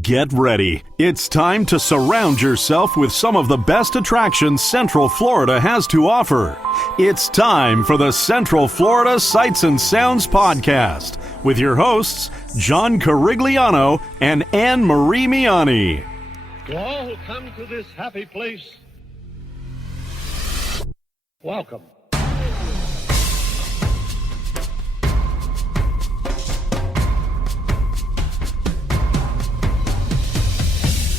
Get ready. It's time to surround yourself with some of the best attractions Central Florida has to offer. It's time for the Central Florida Sights and Sounds Podcast with your hosts, John Carigliano and Anne Marie Miani. To all who come to this happy place, welcome.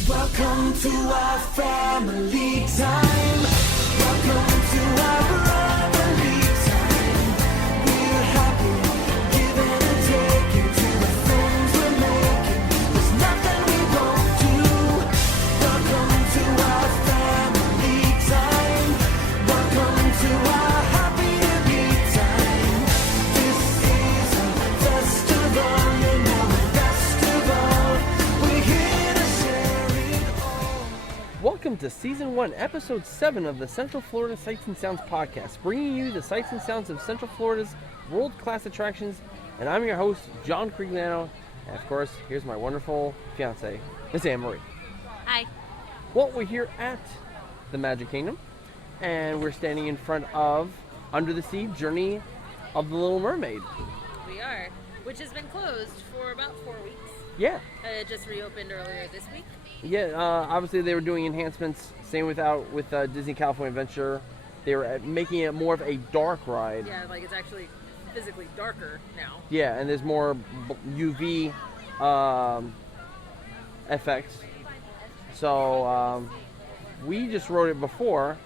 Welcome to our family time. Welcome to our brotherly time. We're happy, giving and taking to the friends we're making. There's nothing we won't do. Welcome to our family time. Welcome to our happy time. This is a festival, and now the best of all, we're here to share it all. Welcome to Season 1, Episode 7 of the Central Florida Sights and Sounds Podcast, bringing you the sights and sounds of Central Florida's world-class attractions. And I'm your host, John Carigliano. And of course, here's my wonderful fiance, Miss Anne Marie. Hi. Well, we're here at the Magic Kingdom, and we're standing in front of Under the Sea Journey of the Little Mermaid. We are, which has been closed for about 4 weeks. Yeah. It just reopened earlier this week. Yeah, obviously they were doing enhancements. Same with Disney California Adventure. They were making it more of a dark ride. Yeah, like it's actually physically darker now. Yeah, and there's more UV effects. So we just wrote it before,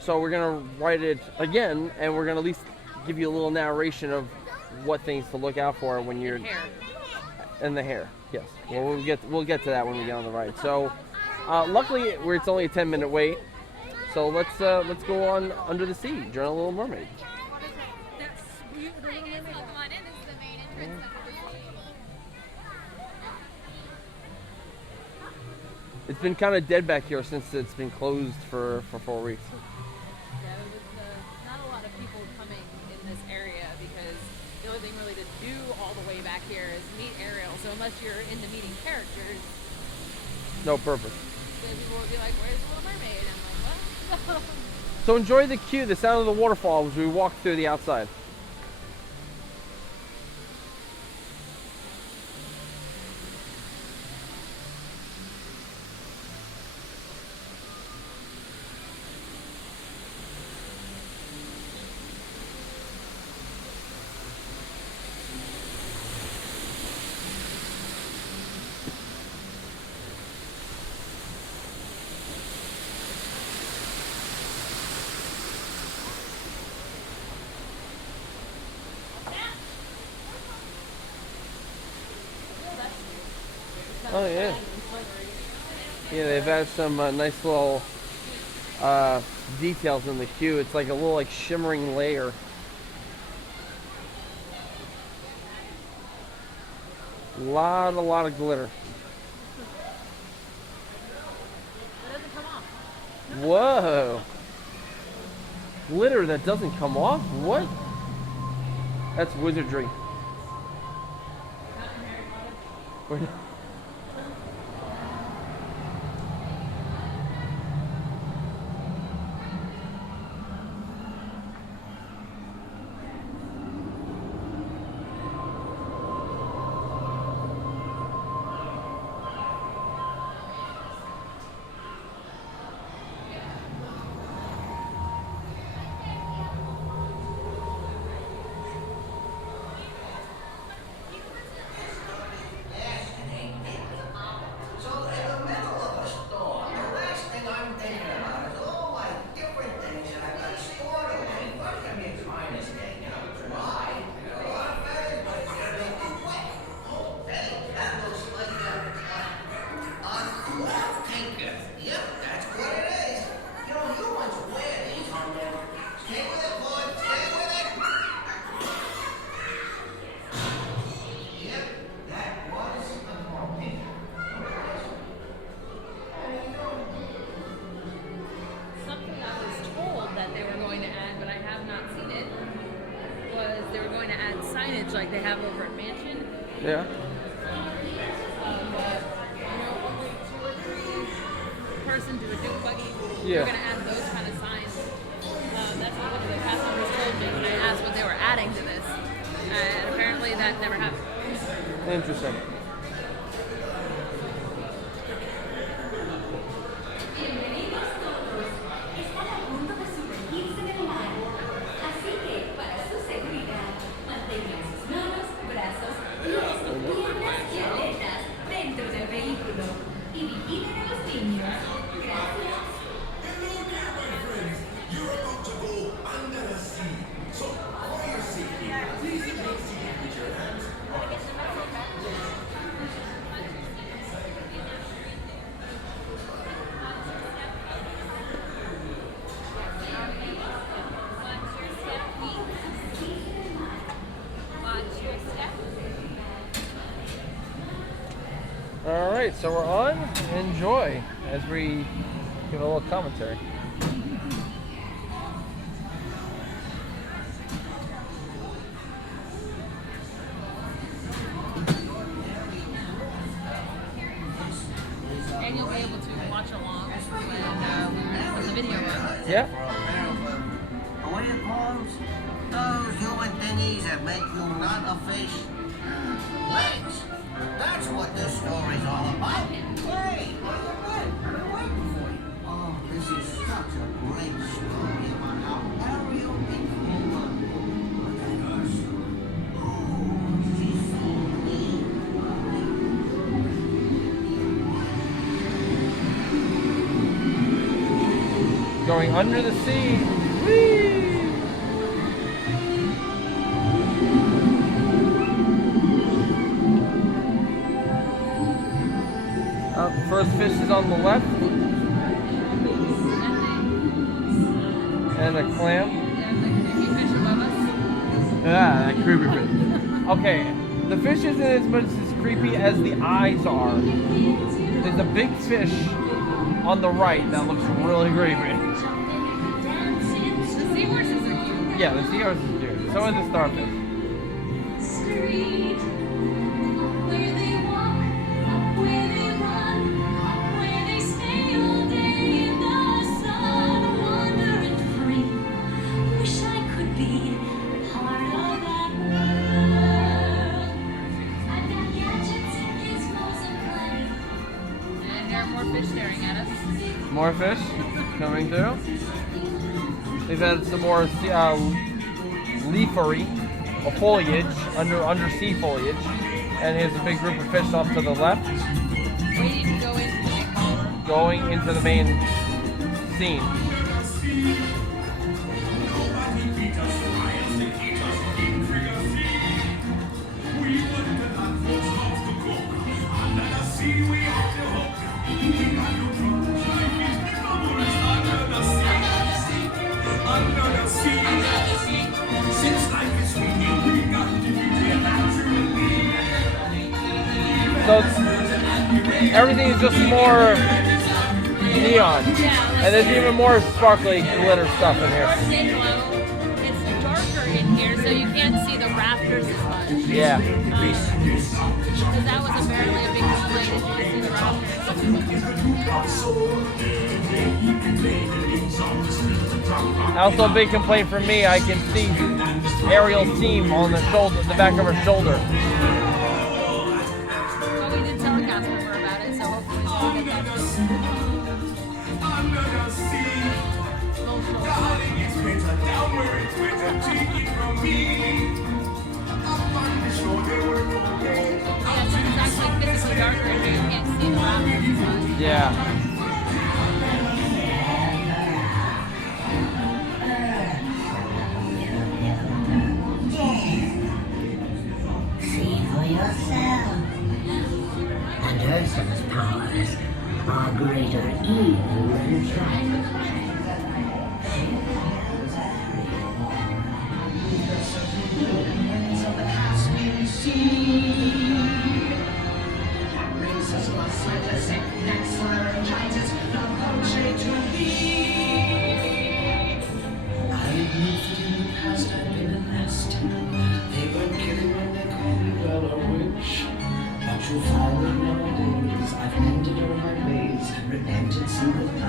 so we're gonna write it again, and we're gonna at least give you a little narration of what things to look out for when you're Hair. and the hair. Yes, well, we'll get to that when we get on the ride. So luckily, it's only a 10-minute wait. So let's go on Under the Sea, Journey of the Little Mermaid. It's been kind of dead back here since it's been closed for 4 weeks. Yeah, not a lot of people coming in this area because the only thing really to do all the way back here is meet Ariel. So unless you're into meeting characters, No purpose. then people will be like, "Where's the Little Mermaid?" And I'm like, "What?" So enjoy the cue, the sound of the waterfall as we walk through the outside. Oh yeah. Yeah, they've added some nice little details in the queue. It's like a little shimmering layer. A lot of glitter. That doesn't come off. Whoa. Glitter that doesn't come off? What? That's wizardry. Where- Like they have over at Mansion. Yeah. But, you know, into a dune buggy. Yeah. We're going to add those kind of signs. That's what one of the cast members told me when I asked what they were adding to this. And apparently that never happened. Interesting. Bienvenidos todos. Están a punto de sumergirse en el lago. Así que, para su seguridad, mantengan sus manos, brazos, pies, piernas y aletas dentro del vehículo. Y vigilen a los niños. Gracias. Hello there, my friends. You're about to go under the sea. So, for your safety, please take seat with your hands on the All right, so we're on. Enjoy as we give a little commentary. And you'll be able to watch along when the video runs. Yeah. What do you call them? Those human thingies that make you not a fish? Legs! That's what this story's all about. Hey, what are you doing? I've been waiting for you. Oh, this is such a great story about how Ariel became a us. Oh, she's so mean. Going under the sea. Whee! First fish is on the left. And a clam. Fish above us. Yeah, that creepy fish. Okay, the fish isn't as much as creepy as the eyes are. There's a big fish on the right that looks really creepy. The seahorses are cute. Yeah, the seahorse is cute. So is the starfish. Street, where they walk, up where they run, up where they stay all day in the sun, wandering free. Wish I could be part of that world. I've got gadgets, gizmos, and plenty. And there are more fish staring at us. More fish coming through. They've added some more leafery foliage, undersea foliage. And here's a big group of fish off to the left, Waiting to go into the big hall. going into the main scene. Nobody beat us, science to keep us in trigger sea. We wouldn't have that folks love to cook. Under the sea, we have to hook. We got no trouble, life is the bubbles under the sea. Under the sea, since life is sweet, we got to be real naturally. So everything is just more neon. And there's even more sparkly glitter stuff in here. They glow. It's darker in here, so you can't see the rafters as much. Yeah. Because that was apparently a big complaint, is you could see the rafters. Also a big complaint from me, I can see Ariel's seam on the shoulder, the back of her shoulder. Well, we did tell a cast member about it, so hopefully we'll get that Under the sea, little shoulder. darling, it's winter down where it's winter, take it from me. Up on the shore, there were no walls. Yeah, so it's actually physically darker in here, you can't see the rafters as much. Yeah. See for yourself. And Ursula's powers are greater even than Dragon's. Of the Caspian Sea. Races lost sightless, necks laryngitis, no country to be. I've lived in the past, I've been a nest. They were killing when they called me girl or witch. But you'll find that nowadays I've mended all my ways and repented some of my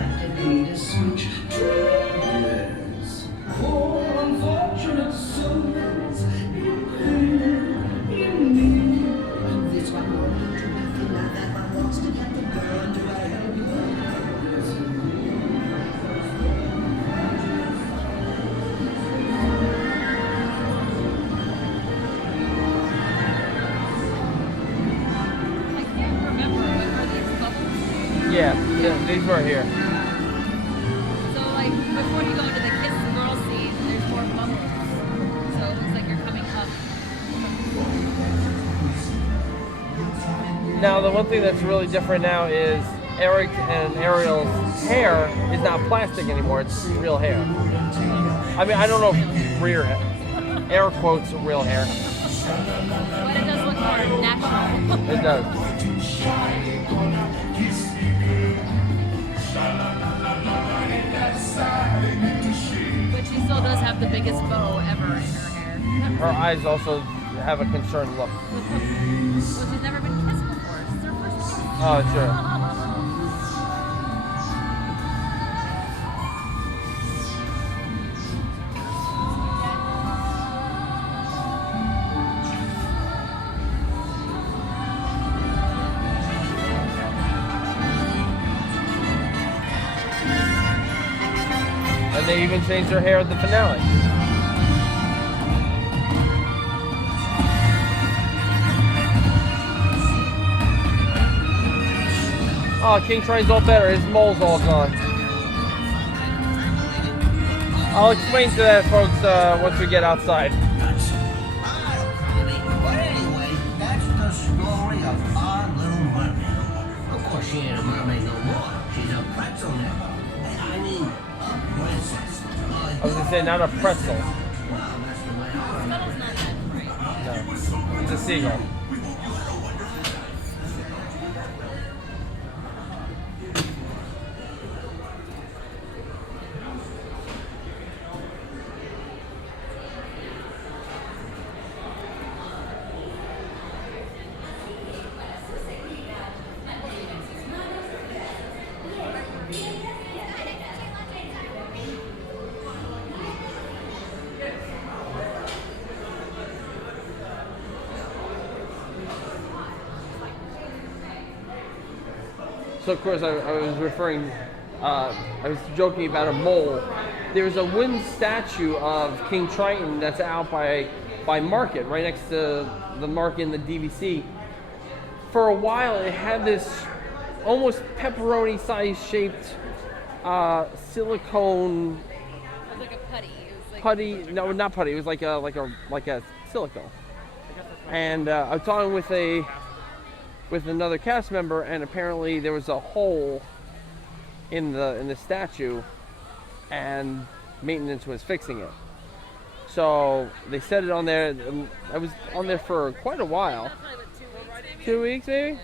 Yeah, these were here. So like before you go into the kiss the girl scene, there's more bubbles. So it looks like you're coming up. Now, the one thing that's really different now is Eric and Ariel's hair is not plastic anymore. It's real hair. I mean, I don't know if real air quotes real hair. But it does look more natural. It does. But she still does have the biggest bow ever in her hair. Her eyes also have a concerned look. Well, she's never been kissed before. This is her first kiss. Oh, sure. And they even changed her hair at the finale. Oh, King Triton's all better. His mole's all gone. I'll explain to that, folks, once we get outside. But anyway, that's the story of our Little Mermaid. Of course, she ain't a mermaid no more. She's a pretzel now. I mean, a princess. I was gonna say, not a pretzel. Well, that's the way I Scuttle's not that great. No, it's a seagull. So of course I was referring, I was joking about a mole. There's a wooden statue of King Triton that's out by Market, right next to the Market in the DVC. For a while it had this almost pepperoni size shaped silicone It was like a putty. It was like putty. No, not putty. It was like a silicone. And I was talking with another cast member, and apparently there was a hole in the statue, and maintenance was fixing it. So they set it on there. I was on there for quite a while. probably like 2 weeks maybe. 2 weeks maybe?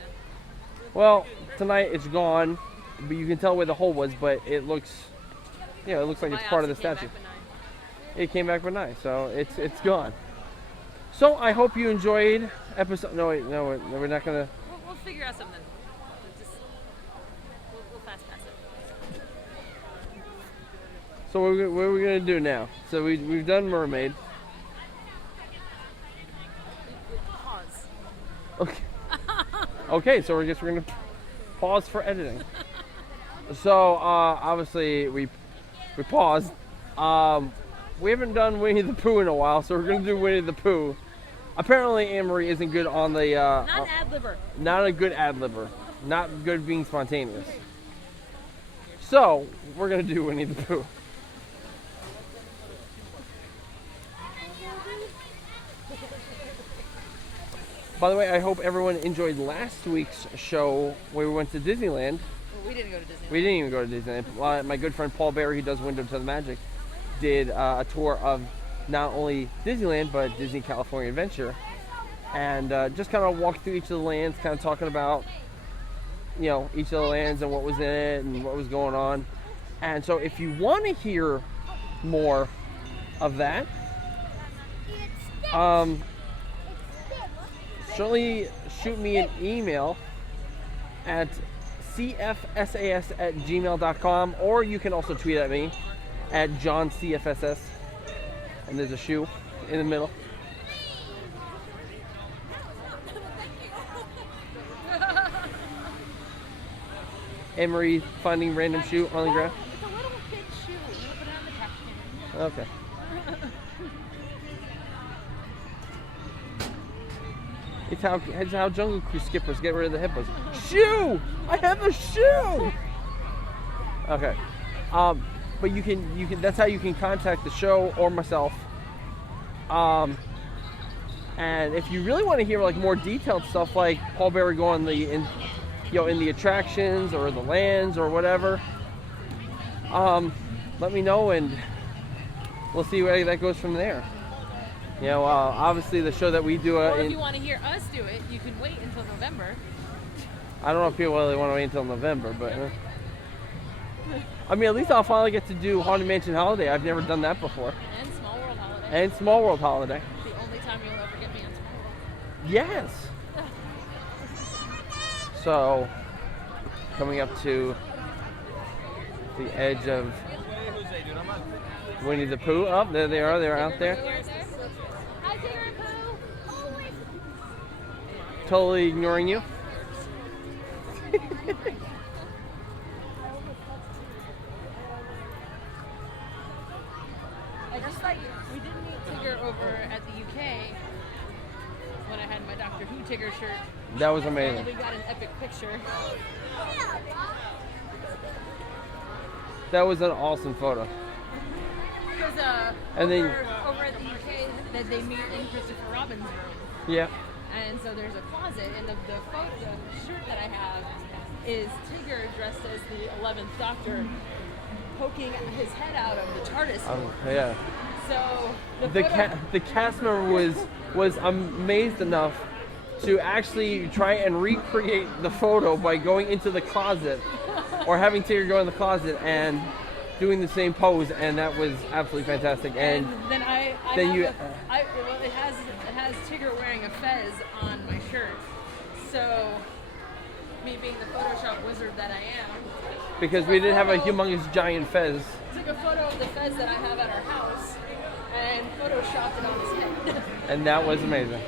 Well, tonight it's gone, but you can tell where the hole was, but it looks, it looks like it's part of the statue. It came back benign, so it's gone. So I hope you enjoyed episode. No, wait, no, we're not gonna. We'll figure out something. We'll fast pass it. So what are we gonna do now? So we've done Mermaid. Pause. Okay. Okay, so I guess we're gonna pause for editing. So obviously we paused. We haven't done Winnie the Pooh in a while, so we're gonna do Winnie the Pooh. Apparently Anne-Marie isn't good on the Not an ad-libber. not a good ad-libber, not good being spontaneous. So we're gonna do Winnie the Pooh. By the way, I hope everyone enjoyed last week's show where we went to Disneyland. Well, we didn't go to Disney. We didn't even go to Disneyland. My good friend Paul Berry, who does Window to the Magic, did a tour of not only Disneyland, but Disney California Adventure. And just kind of walked through each of the lands, kind of talking about, each of the lands and what was in it and what was going on. And so if you want to hear more of that, certainly shoot me an email at cfsas@gmail.com, or you can also tweet at me at johncfss, and there's a shoe in the middle. Anne-Marie finding random shoe on the ground. It's a little kid's shoe. You put it on the trash can. Okay. It's how Jungle Cruise skippers get rid of the hippos. Shh. shoe. I have a shoe. Okay. But you can. That's how you can contact the show or myself. And if you really want to hear like more detailed stuff, like Paul Berry go on in the attractions or the lands or whatever, let me know and we'll see where that goes from there. Obviously the show that we do. Or if you want to hear us do it, you can wait until November. I don't know if people really want to wait until November, but I mean, at least I'll finally get to do Haunted Mansion Holiday. I've never done that before. And Small World Holiday. And Small World Holiday. The only time you'll ever get me on Small World. Yes. So, coming up to the edge of Winnie the Pooh. Oh, there they are. They're out there. Hi, Tigger and Pooh. Totally ignoring you. I just thought we did meet Tigger over at the UK when I had my Doctor Who Tigger shirt. That was And amazing. we got an epic picture. That was an awesome photo. Because And then- over at the UK, that they meet in Christopher Robin's room. Yeah. And so there's a closet, and the shirt that I have is Tigger dressed as the 11th Doctor, poking his head out of the TARDIS. Yeah. So The cast member was amazed enough to actually try and recreate the photo by going into the closet or having Tigger go in the closet and doing the same pose, and that was absolutely fantastic. And then it has Tigger wearing a fez on my shirt. So me being the Photoshop wizard that I am, because we didn't have a humongous giant fez. took a photo of the fez that I have at our house and photoshopped it on his head. And that was amazing.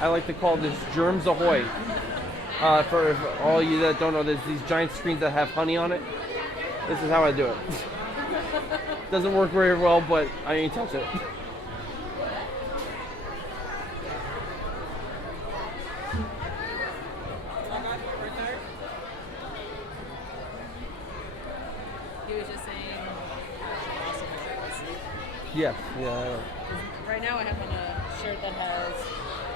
I like to call this Germs Ahoy. For all you that don't know, there's these giant screens that have honey on it. This is how I do it. Doesn't work very well, but I ain't touch it. He was just saying how awesome the shirt was. Yes, yeah. Right now I have on a shirt that has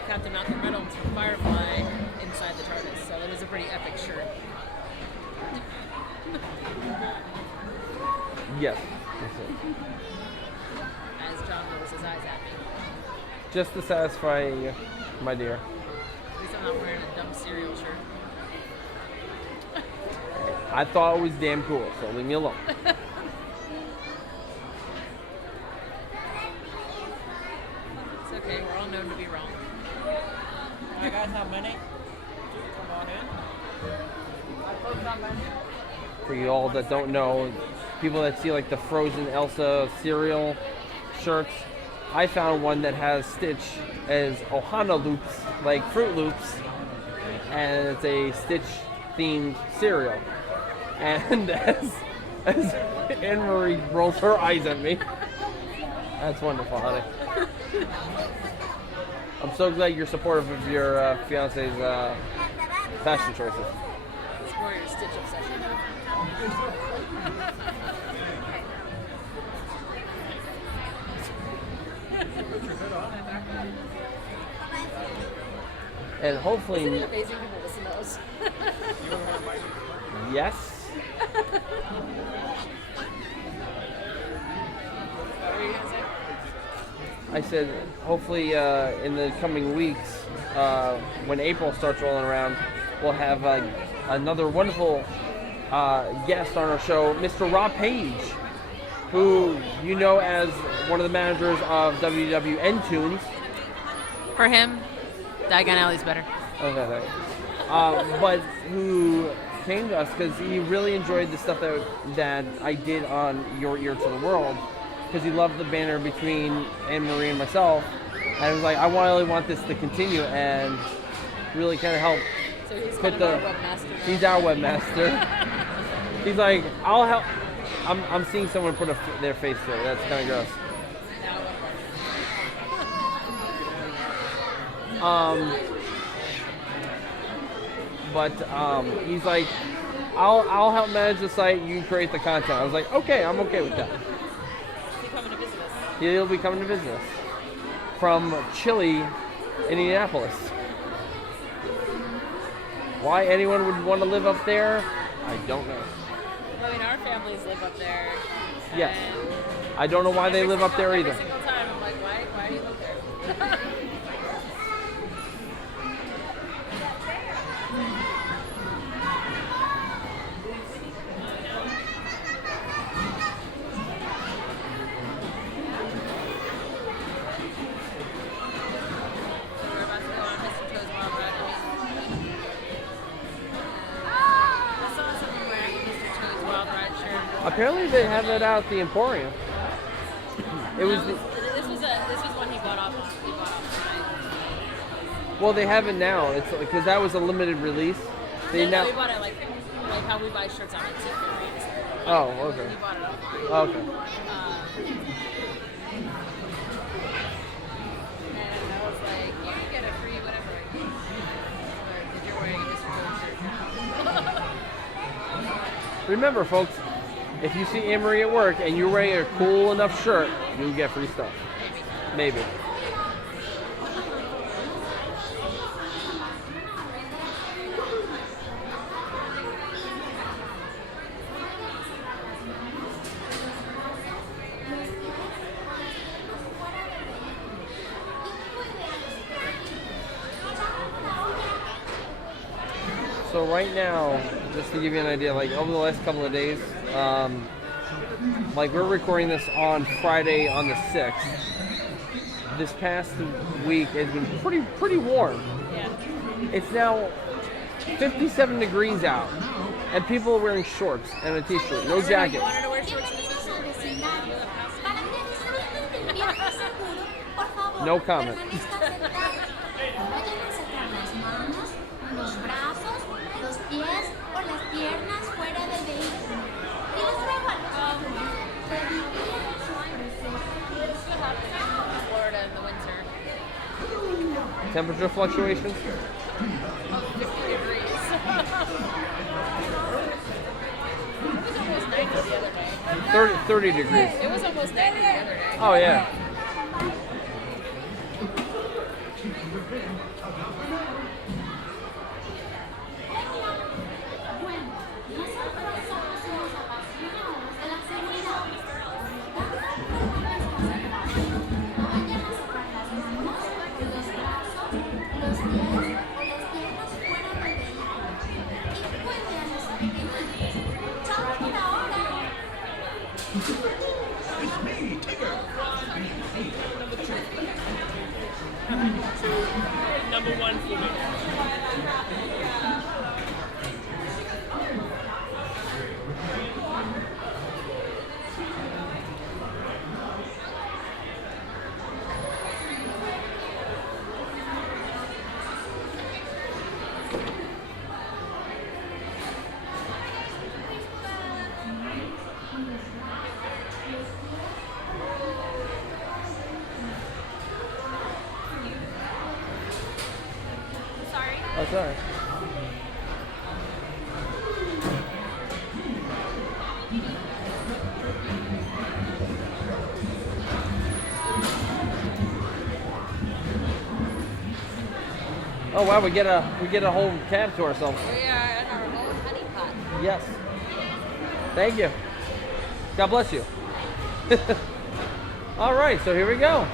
Captain Malcolm Reynolds from Firefly inside the TARDIS, so it is a pretty epic shirt. Yes. That's it. As John rolls his eyes at me. Just to satisfy you, my dear. At least I'm not wearing a dumb cereal shirt. I thought it was damn cool, so leave me alone. It's okay, we're all known to be wrong. I guys have many. Come on in. For you all that don't know, people that see like the Frozen Elsa cereal shirts, I found one that has Stitch as Ohana Loops, like Fruit Loops, and it's a Stitch themed cereal. And as Anne-Marie rolls her eyes at me, that's wonderful, honey. I'm so glad you're supportive of your fiance's fashion choices. It's for your Stitch obsession. And hopefully, Isn't it amazing people listen to us? yes. What were you gonna say? I said, hopefully in the coming weeks, when April starts rolling around, we'll have another wonderful guest on our show, Mr. Rob Page, who you know as one of the managers of WWN Tunes. For him, Diagon Alley's better. Okay, thanks. But who came to us because he really enjoyed the stuff that I did on Your Ear to the World, because he loved the banner between Anne-Marie and myself, and I was like, I really want this to continue and really kind of help So he's put kind of our webmaster now. He's our webmaster. He's like, I'll help. I'm seeing someone put their face to it. That's kind of gross. Now But he's like, I'll help manage the site. You create the content. I was like, okay, I'm okay with that. He's coming to visit us. He'll be coming to visit us from chilly Indianapolis. Why anyone would want to live up there, I don't know. I mean, our families live up there. Yes. and I don't know why they live up there either. Every single time, I'm like, why do you live there? We're about to go on Mr. Toad's Wild Ride. I saw someone wearing a Mr. Toad's Wild Ride shirt. Apparently they have it out at the Emporium. It was the, This was one he bought off tonight. well, they have it now. It's because that was a limited release. They No, now. we bought it like how we buy shirts on Etsy. Oh, okay. We bought it offline. Okay. And I was like, you can get it free, whatever. Because you're wearing a Mr. Toad shirt now. Remember, folks, if you see Anne-Marie at work and you're wearing a cool enough shirt, you'll get free stuff. Maybe. So right now, just to give you an idea, like over the last couple of days, like we're recording this on Friday on the 6th. This past week has been pretty warm. Yeah. It's now 57 degrees out, and people are wearing shorts and a t-shirt, no You jacket. wanted to wear shorts and a t-shirt? No comment. Vayan a sacar las manos, los brazos, los pies o las piernas fuera del vehículo. Y los luego a los ojos. This would happen in Florida in the winter. Temperature fluctuations? 50 degrees. It was almost 90 the other day. 30 degrees. It was almost 90 the other day. Oh yeah. Bueno, nosotros somos unos apasionados de la seguridad. No vayan a sacar las manos, los brazos, los pies o las piernas fuera del vehículo. Y cuiden a los animales. Chao por ahora. Number one for me. Sorry. That's all right. Oh wow, we get a whole cab to ourselves. We are in our own honey pot. Yes. Thank you. God bless you. All right, so here we go.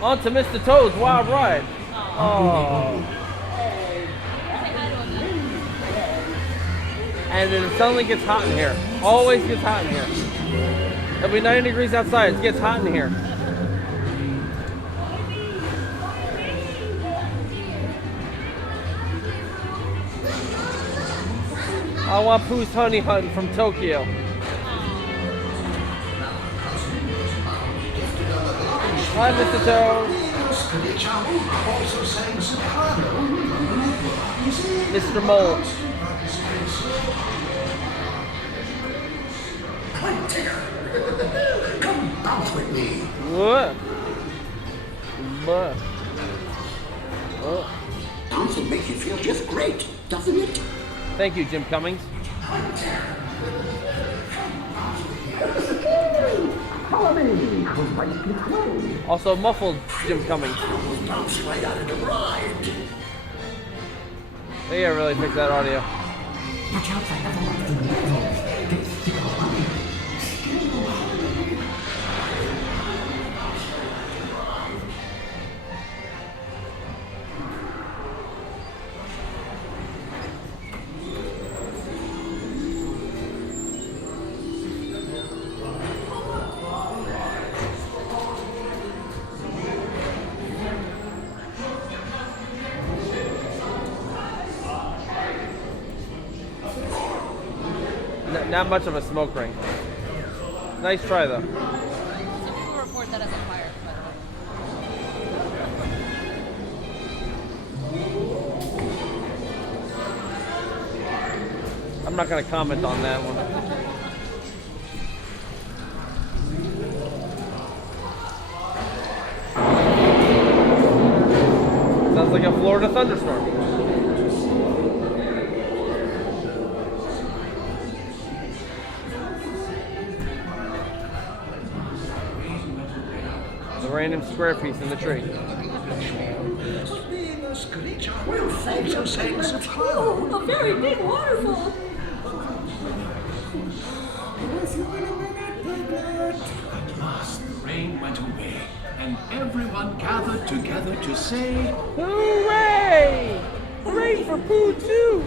On to Mr. Toad's Wild Ride. Oh. And then it suddenly gets hot in here. Always gets hot in here. It'll be 90 degrees outside. It gets hot in here. I want Pooh's Honey Hunt from Tokyo. Hi, Mr. Toad. Mr. Mole. Come bounce with me. What? But Oh. Dancing makes you feel just great, doesn't it? Thank you, Jim Cummings. Follow me. I was right this way. Also muffled Jim Cummings. Bounce right out of the ride. They gotta really fix that audio. Watch out for everyone's in the They stick around. Not much of a smoke ring. Nice try though. Some people report that as a fire, by the way. I'm not gonna comment on that one. Sounds like a Florida thunderstorm. The random square piece in the tree. Well, thanks for saying so. Oh, a very big waterfall. At last the rain went away, and everyone gathered together to say, Hooray! Hooray for Pooh too!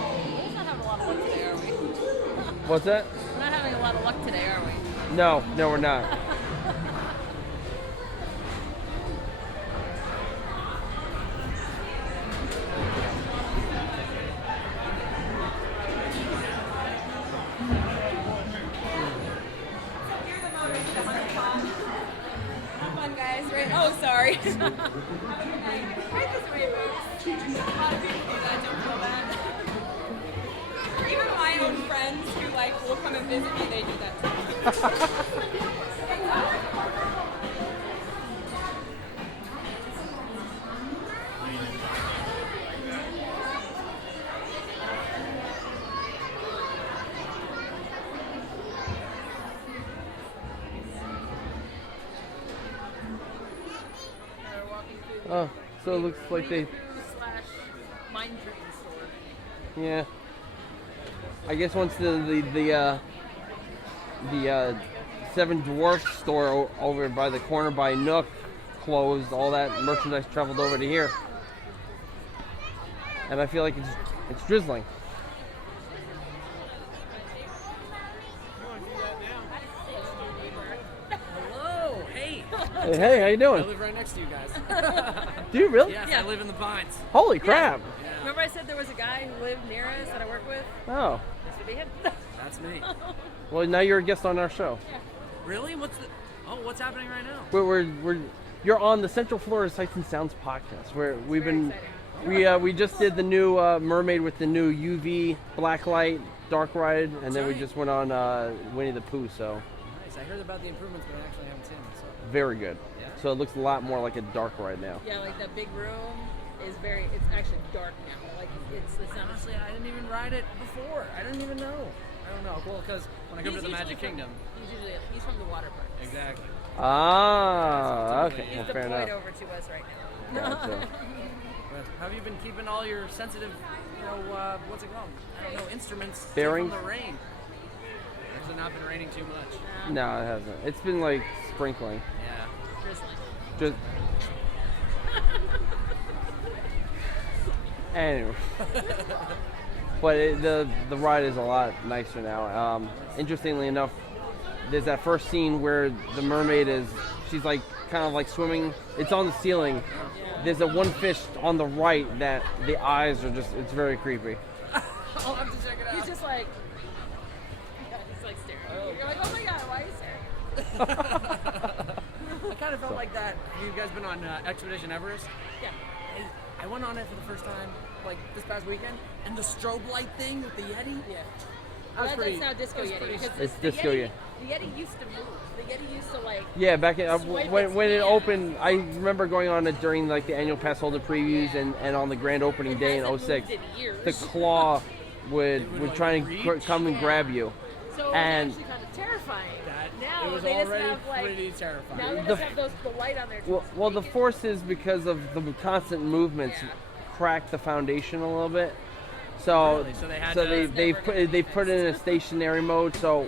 We're not having a lot of luck today, are we? What's that? We're not having a lot of luck today, are we? No, we're not. Have fun, guys. Right? Oh, sorry. Right this way, folks. A lot of people do that. Don't feel bad. Even my own friends who like will come and visit me, they do that too. Oh, so it looks like they. Slash mind tricking store. Yeah. I guess once the Seven Dwarfs store over by the corner by Nook closed, all that merchandise traveled over to here. And I feel like it's drizzling. Hello, hey. Hey, how you I doing? live right next to you guys. Do you really? Yes, Yeah. I live in the Pines. Holy crap! Remember I said there was a guy who lived near us that I work with? Oh. This would be him. That's me. Well, now you're a guest on our show. Really? What's happening right now? You're on the Central Florida Sights and Sounds podcast, where we've been. exciting. We just did the new Mermaid with the new UV black light dark ride, and then we just went on Winnie the Pooh. So Nice. I heard about the improvements, but I actually haven't seen them. So. very good. Yeah? So it looks a lot more like a dark ride now. Yeah, like that big room is it's actually dark now. Like it's not Honestly, I didn't even ride it before. I didn't even know. I don't know. Well, because when I come to the Magic Kingdom. He's from the water park. Exactly. Ah, okay. He's Well, fair deployed enough. over to us right now. Gotcha. But have you been keeping all your sensitive, what's it called? I don't know, instruments safe Bearings? from the rain? Or has it not been raining too much? No, it hasn't. It's been like sprinkling. Yeah. Drizzling. Just. Anyway. But the ride is a lot nicer now. Interestingly enough, there's that first scene where the mermaid she's like kind of like swimming. It's on the ceiling. There's a one fish on the right that the eyes are it's very creepy. I'll have to check it out. He's just like, he's like staring. You're like, oh my god, why are you staring? I kind of felt like that. Have you guys been on Expedition Everest? Yeah. I went on it for the first time, like this past weekend, and the strobe light thing with the Yeti. Yeah. was pretty. That's now Disco that was Yeti. pretty Because It's the Disco Yeti, Yeti. the Yeti used to move. The Yeti used to like. Yeah, back in, Swipe when its it hand. opened, I remember going on it during like the annual pass holder previews Yeah. and on the grand opening day in hasn't 06. moved in years. The claw would like, try and reach. come and Yeah. grab you. So it was and actually kind of terrifying. That Now it was they just already have like. pretty terrifying. Now they The just f- have the light on there. well, the force is because of the constant movements Yeah. cracked the foundation a little bit. So, Really? So they had so to- they Never gonna be put it in a stationary mode. So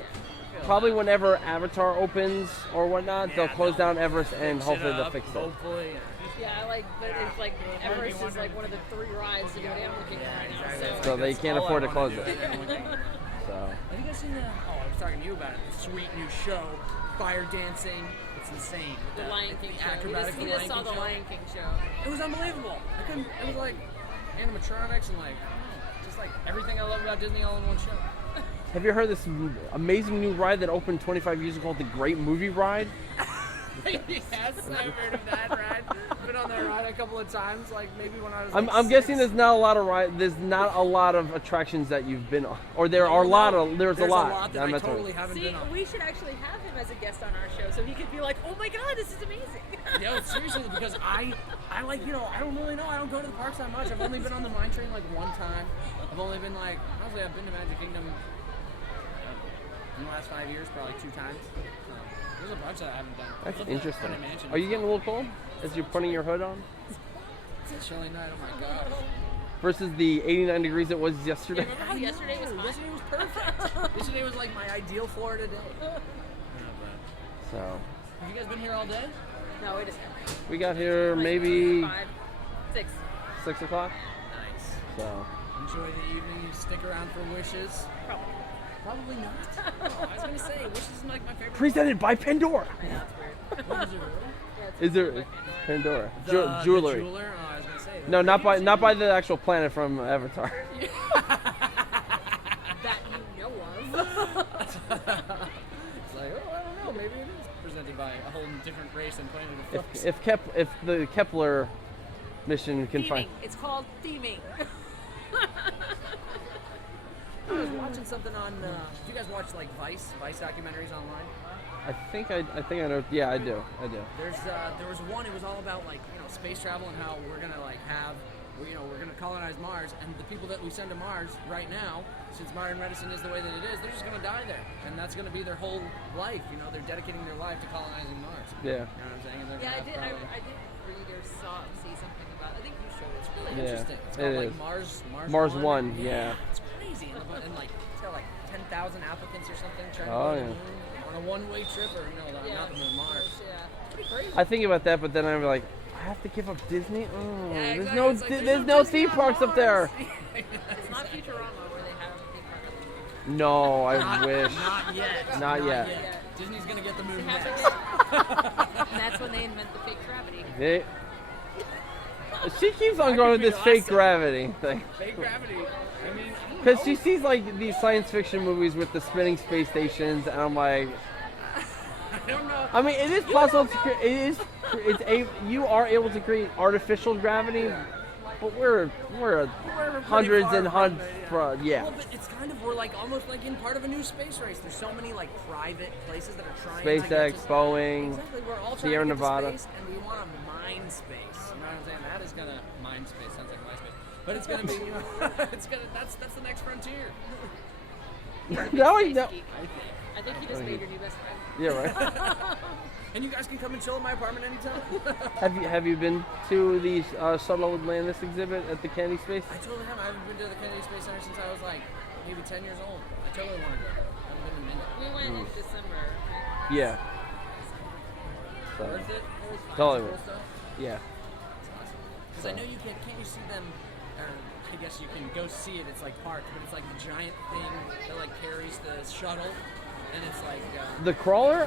probably whenever Avatar opens or whatnot, Yeah, they'll close they'll down Everest and Fix it hopefully they'll up, fix it. Hopefully. Yeah, like, but it's like Everest is like one of the 3 rides to go down with Yeah, right now. exactly. So they can't all I afford to wanna close do it. at that point. So Have you guys seen the? Oh, I was talking to you about it. The sweet new show, fire dancing. It's insane. The Lion King show. Acrobatic He The just Lion saw King the show. Lion King show. It was unbelievable. I couldn't. It was like animatronics and like, I don't know, just like everything I love about Disney all in one show. have you heard this amazing new ride that opened 25 years ago called the Great Movie Ride? Yes, I've heard of that ride. Been on that ride a couple of times, like maybe when I was. I'm like guessing 6. there's not a lot of there's not a lot of attractions that you've been on, or there are a lot of there's a lot. that I'm I not totally talking- haven't See, been on. we should actually have him as a guest on our show so he could be like, oh my god, this is amazing. No, seriously, because I like, I don't really know. I don't go to the parks that much. I've only been on the mine train like one time. I've only been like, honestly, I've been to Magic Kingdom in the last 5 years, probably 2 times. So, there's a bunch that I haven't done. That's I love the interesting. Haunted Mansion. Are you getting a little cold as you're putting your hood on? It's a chilly night. Oh my gosh. Versus the 89 degrees it was Yeah, yesterday. remember how yesterday was hot? Yesterday was perfect. Yesterday was like my ideal Florida day. So Have you guys been here all day? No, it is. we got here maybe 5, 6. 6 o'clock. Nice. So Enjoy the evening. Stick around for wishes. Probably. Probably not. Oh, I was gonna say wishes is like my favorite. presented by Pandora. Yeah, that's weird. What is it really? Yeah, it's Is there weird. Pandora The jewelry? The jeweler? Oh, I was gonna say. No, not by the actual planet from Avatar. That you know of. It's like, oh, I don't know. Maybe it is presented by a whole different race and planet of folks. If the Kepler mission can Theming. find. It's called theming. I was watching something on. Do you guys watch like Vice documentaries online? I think I know. Yeah, I do. There was one. It was all about like space travel and how we're gonna like have we're gonna colonize Mars, and the people that we send to Mars right now, since modern medicine is the way that it is, they're just gonna die there, and that's gonna be their whole life. They're dedicating their life to colonizing Mars. Yeah. You know what I'm saying? And they're Yeah, I gonna did. probably- I did read or see something about it. I think you showed it. It's really Yeah. Interesting. It's it called like is. Mars One, yeah. It's crazy. And like it's got like 10,000 applicants or something trying to Oh, go to yeah. the moon on a one-way trip, or not the moon, Mars. Yeah. Pretty crazy. I think about that, but then I'm like, I have to give up Disney. Oh, Yeah, there's exactly. no It's like, there's no Disney theme on parks up there. Mars. It's not Futurama where they have a big park. No, I wish. Not yet. Not yet. Disney's gonna get the moon They have next. to and that's when they invent the fake gravity. They- she keeps on going with could be this fake awesome. gravity thing. Fake gravity. I mean, Because she sees like these science fiction movies with the spinning space stations, and I'm like, I don't know. I mean, it is possible to create. You are able to create artificial gravity, but we're pretty hundreds far and from hundreds. it, Yeah. Well, but it's kind of we're like almost like in part of a new space race. There's so many like private places that are trying to SpaceX, get to Boeing, Exactly, we're all trying Sierra to get to Nevada. space, and we want to mine space. You know what I'm saying? That is gonna mine space. Sounds like MySpace, but it's gonna be. It's gonna. That's the next frontier. No, Space no. geek. I think you just made your new best friend. Yeah, right. And you guys can come and chill in my apartment anytime. Have you been to the Shuttle Atlantis exhibit at the Kennedy Space? I totally have. I haven't been to the Kennedy Space Center since I was like maybe 10 years old. I totally want to go. I haven't been in a minute. We went in December. Right? Yeah. So, Worth it? Totally Cool worth it. stuff? yeah. Because I know you can't you see them, or I guess you can go see it, it's like parked, but it's like the giant thing that like carries the shuttle, and it's like, The crawler,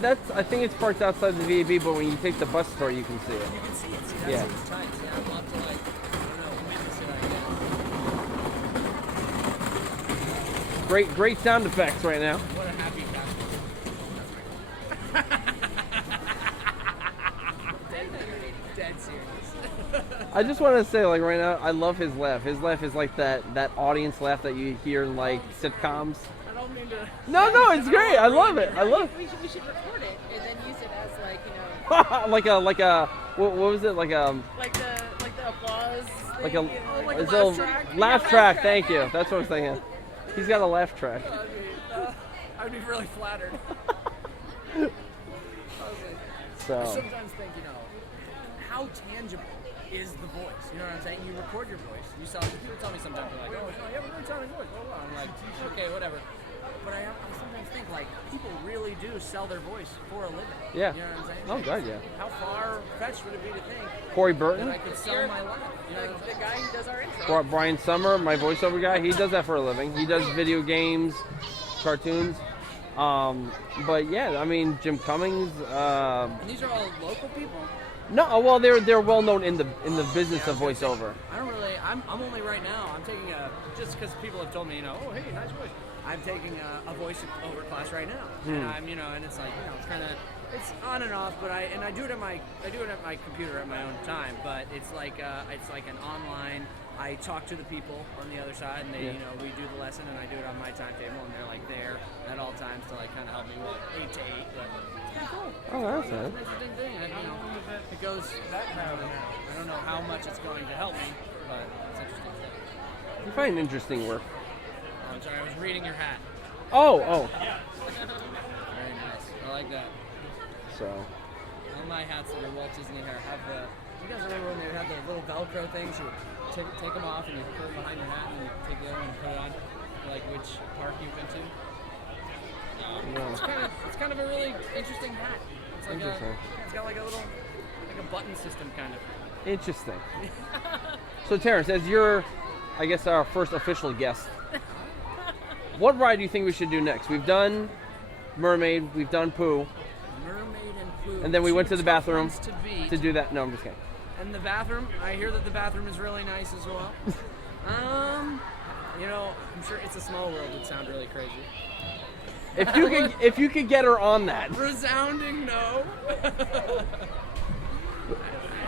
that's I think it's parked outside the VAB, but when you take the bus tour, you can see it. you can see it, see, that's Yeah. what's tight, see, I'd love to like, I don't know, witness it, I guess. Great sound effects right now. What a happy castle. Dead serious. I just want to say, like, right now, I love his laugh. His laugh is like that audience laugh that you hear in, like, sitcoms. I don't mean to. No, it's great. I love it. I love We should record it and then use it as like like a what was it like like the applause. like thing, a, you know, it's laugh a track. laugh track. Thank you. That's what I was thinking. He's got a laugh track. I would be really flattered. I So sometimes think, how tangible is the voice? You know what I'm saying? You record your voice. People tell me sometimes, they're like, oh, you have a really sounding voice. Blah, blah, blah. I'm like, okay, whatever. But I sometimes think, like, people really do sell their voice for a living. Yeah. You know what I'm saying? Oh, God, yeah. How far-fetched would it be to think Corey that Burton, I could sell my life? You know what I'm the saying? guy who does our intro. Brian Summer, my voiceover guy, he does that for a living. He does video games, cartoons. But yeah, I mean Jim Cummings. And these are all local people? No, well they're well known in the business of voiceover. I don't really. I'm only right now. I'm taking just because people have told me, oh hey, nice voice. I'm taking a voice over class right now, and I'm and it's like it's kind of it's on and off, but I do it at my computer at my own time. But it's like an online. I talk to the people on the other side, and they we do the lesson, and I do it on my timetable, and they're like there at all times to like kind of help me with 8 to 8. But it's pretty cool. Oh, that's It's nice. an interesting thing, and it goes that route. I don't know how much it's going to help me, but it's interesting. You find interesting work. Oh, I'm sorry, I was reading your hat. Oh. Very nice. I like that. So. All my hats that are Walt Disney hair have the. You guys remember when they had the little Velcro things? You take them off and you put them behind your hat and you take the other one and put it on, like which park you've been to. It's kind of a really interesting hat. It's like it's got like a little, like a button system kind of. Interesting. So Terrence, as your, I guess our first official guest, what ride do you think we should do next? We've done Mermaid, we've done Pooh, Mermaid and Pooh. and then we went to the bathroom To beat. to do that. No, I'm just kidding. And the bathroom, I hear that the bathroom is really nice as well. I'm sure It's a Small World would sound really crazy. If you could get her on that, Resounding no.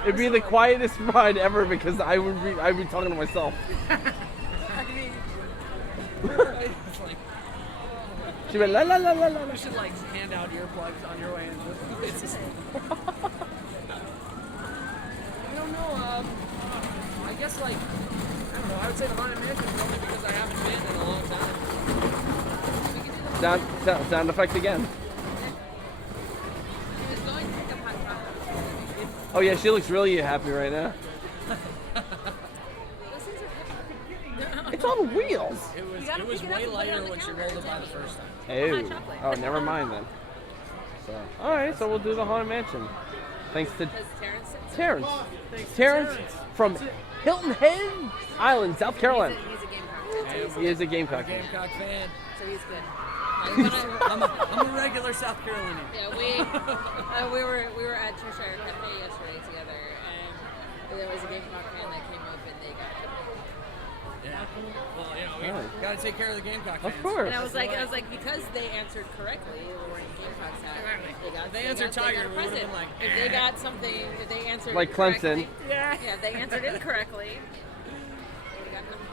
it'd be the quietest ride ever because I'd be talking to myself. It's like, She'd be la la la la la. you should like hand out earplugs on your way into It's a Small I don't know. I guess I don't know. I would say the Haunted Mansion only because I haven't been in a long time. Sound effect again. He was going to pick up hot chocolate. Oh yeah, she looks really happy right now. Those things are heavy. It's on wheels. It was way lighter when she rolled it by the first time. Oh, chocolate. oh, never mind then. So, all right, so we'll do the Haunted Mansion. Thanks to Does Terrence sit? Terrence. Terrence from Hilton Head Island, South Carolina. He's a Gamecock. He is a Gamecock. Gamecock fan. So he's good. I'm a regular South Carolinian. Yeah, we were at Cheshire Cafe yesterday together, and there was a Gamecock fan that came up, and they got it. Yeah. Well, we gotta take care of the Gamecock fans. Of course. And I was like, because they answered correctly, we were wearing Gamecocks hat. They answered Tiger, we would've been like, if they got something, if they answered Like Clemson. incorrectly- yeah, if they answered incorrectly, they would've got nothing.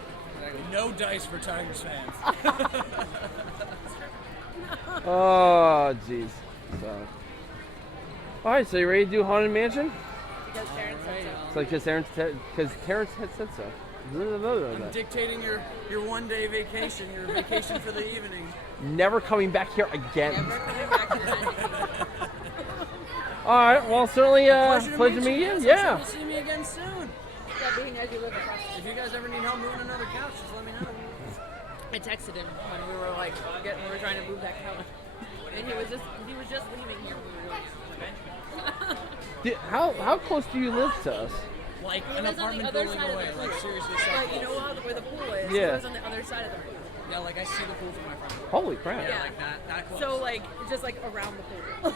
No dice for Tigers fans. Oh, jeez. So, all right, so you ready to do Haunted Mansion? Because Terrence said so. It's like because Terrence had said so. I'm dictating your one-day vacation, your vacation for the evening. Never coming back here again. Never coming back to the All right, well, certainly pleasure to meet you. I'm sure Yeah. you'll see me again soon. Yeah, being as you live across. If you guys ever need help moving another couch, just let me know. I texted him when we were we were trying to move that couch, and he was just leaving here when we were. How close do you live to us? Like He an lives on the apartment other building side of away, the like pool. seriously. But you know where the pool is? Yeah. He lives on the other side of the pool. Yeah, like I see the pool from my front door. Holy crap. Yeah. Like that close. So just around the pool.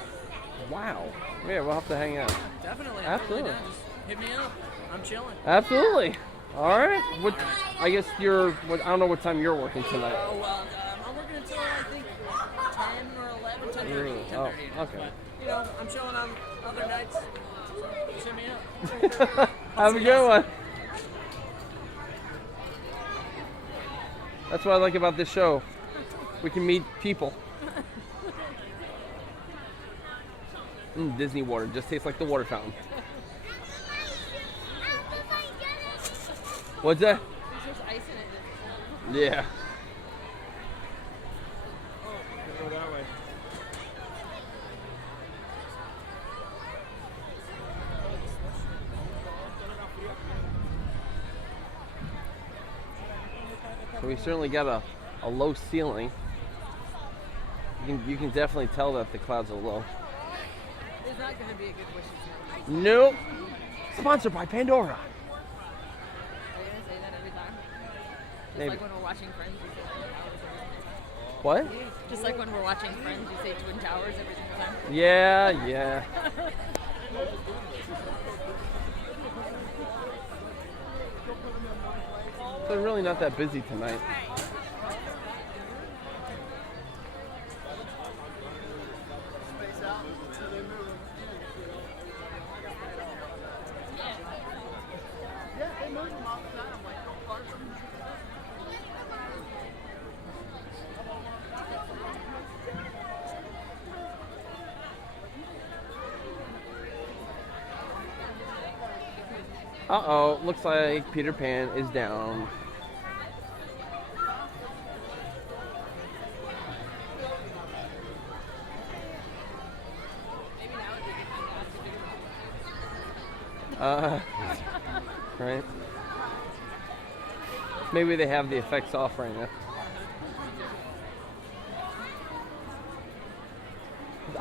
Wow. Yeah, we'll have to hang out. Definitely. Absolutely. Totally down. Just hit me up. I'm chilling. Absolutely. All right. I guess I don't know what time you're working tonight. Oh, well, I'm working until I think 10 or 11, 10:30. 10:30 Oh, it is. okay. But, I'm chilling on other nights. So just hit me up. Have a good one. That's what I like about this show. We can meet people. Disney water just tastes like the water fountain. What's that? There's just ice in it. Yeah. Go that way. So we certainly got a low ceiling. You can definitely tell that the clouds are low. There's not going to be a good wish tonight. Nope. Sponsored by Pandora. Are you going to say that every time? Just Maybe. like when we're watching Friends, you say Twin Towers every What? time. Just like when we're watching Friends, you say Twin Towers every single time. Yeah. They're really not that busy tonight. Uh-oh, looks like Peter Pan is down. Maybe now would be a good time to ask if Right. Maybe they have the effects off right now.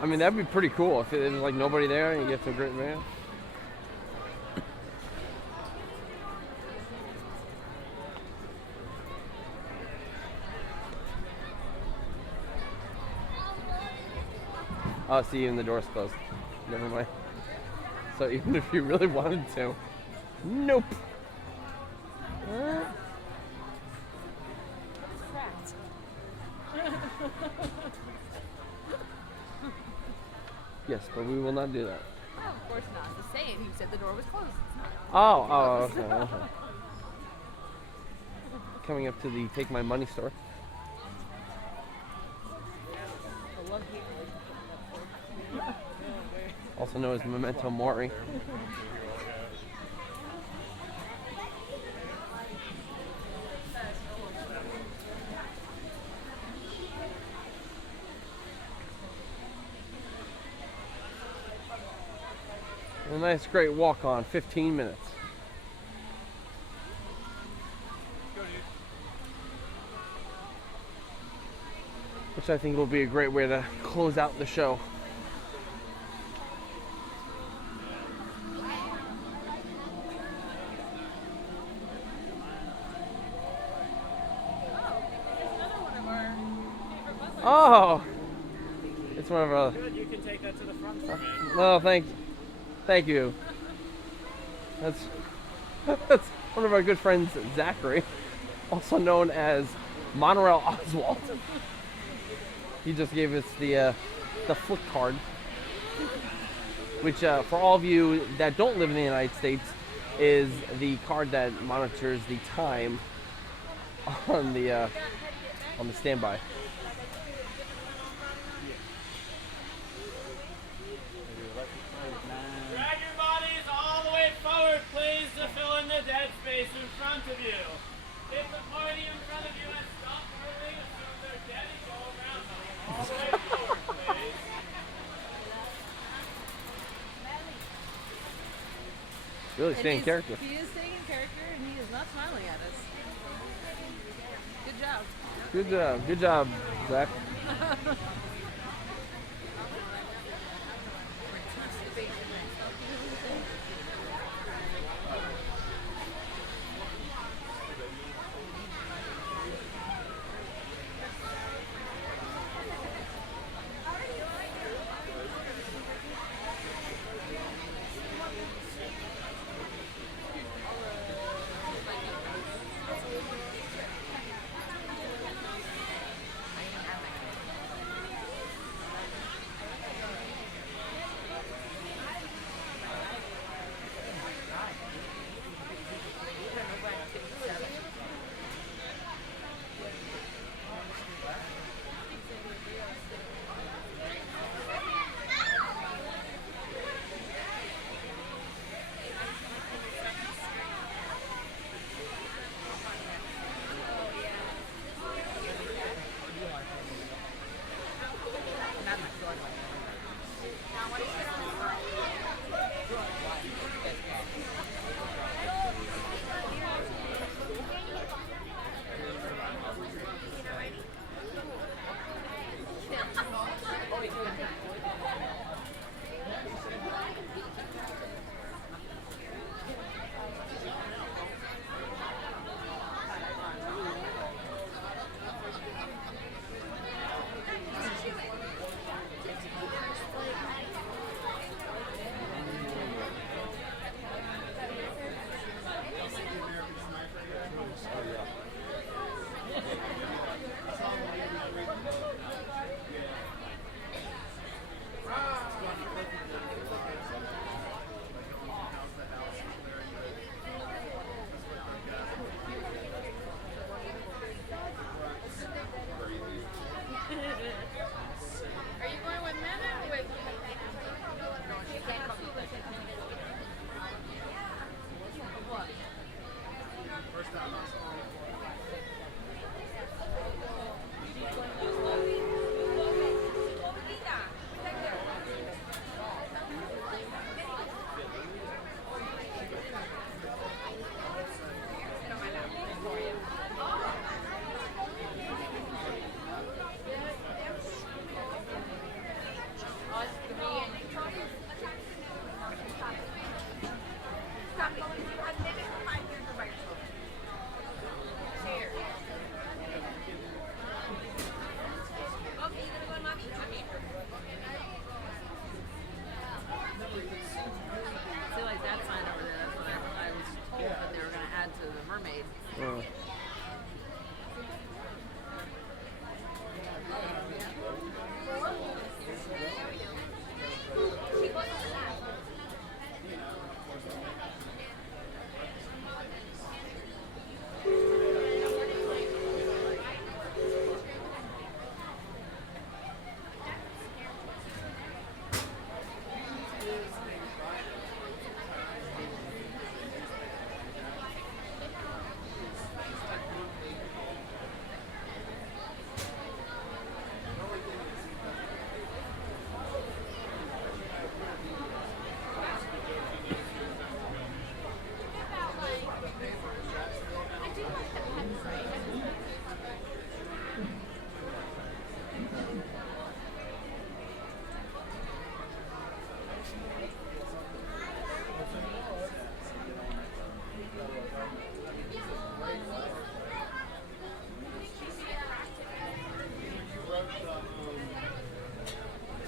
I mean, that'd be pretty cool if there was like nobody there and you get some great man. Oh, see, even the door's closed. Never mind. So even if you really wanted to, nope. Yes, but we will not do that. Oh, of course not. Just saying, you said the door was closed. It's not. Oh, okay. Coming up to the Take My Money store. I love you. Also known as Memento Mori. A nice, great walk on, 15 minutes. Which I think will be a great way to close out the show. Oh, it's one of our. Good, you can take that to the front for me. No, thank you. That's one of our good friends, Zachary, also known as Monorail Oswald. He just gave us the flip card, which for all of you that don't live in the United States, is the card that monitors the time on the standby. Drag your bodies all the way forward, please, to fill in the dead space in front of you. If the party in front of you has stopped moving, assume they're dead and go around them. All the way forward, please. Really staying in character. He is staying in character, and he is not smiling at us. Good job. Good job, Zach.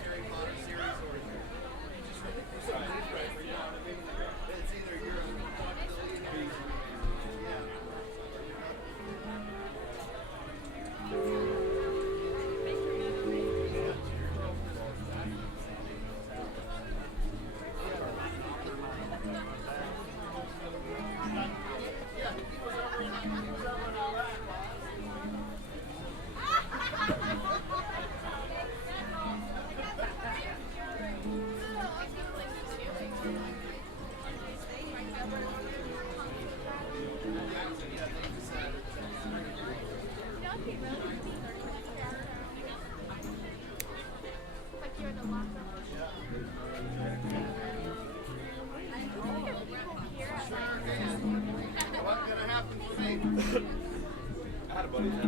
Harry Potter series or it's either you're what's gonna happen for me? I had a buddy that.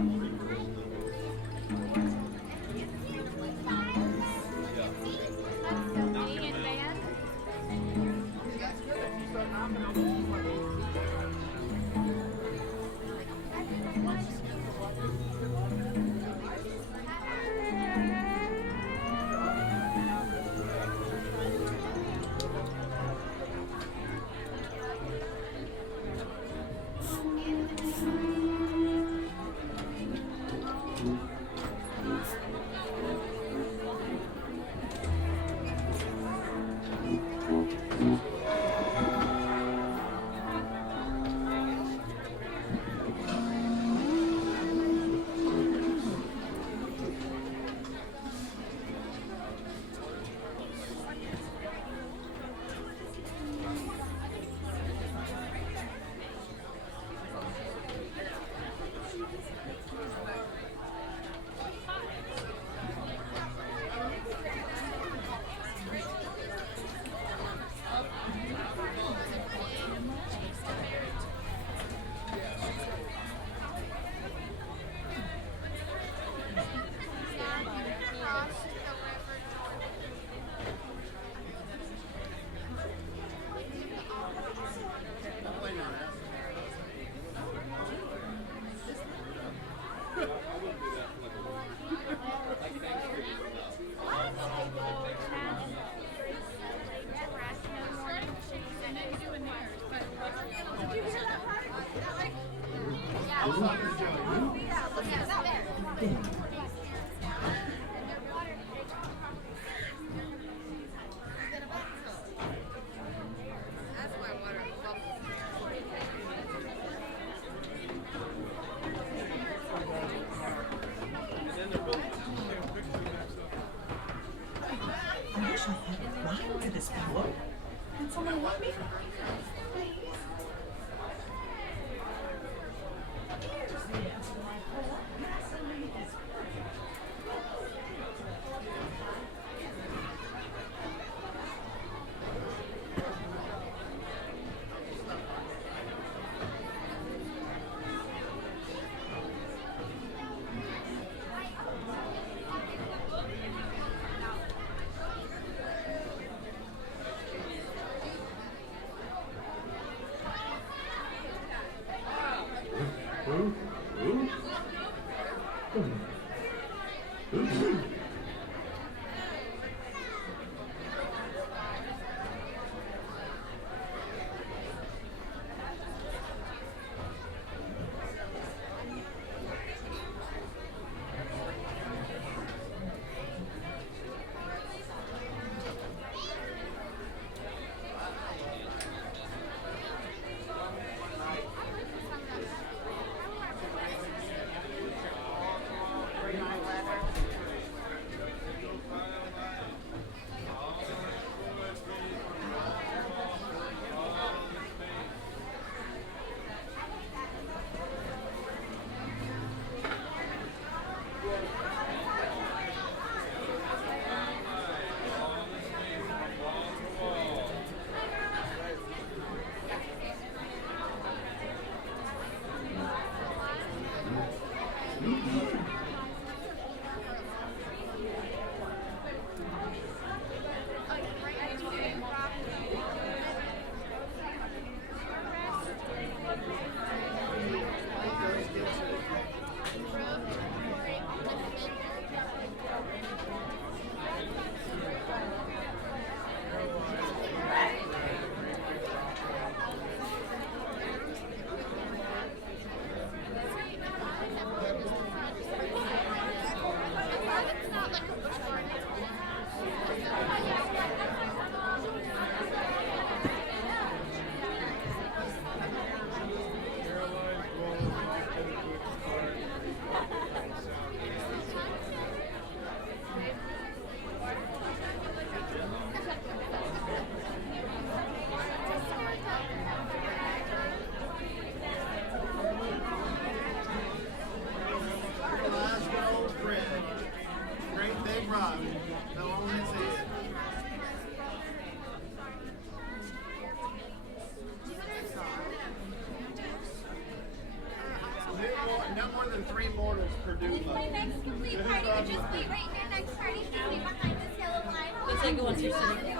I wish I had climbed to this pillow. Can someone help me? No more than 3 mortals per dude. My next complete party would just be right here. Next party should be behind this yellow line. Let's take it once you're sitting.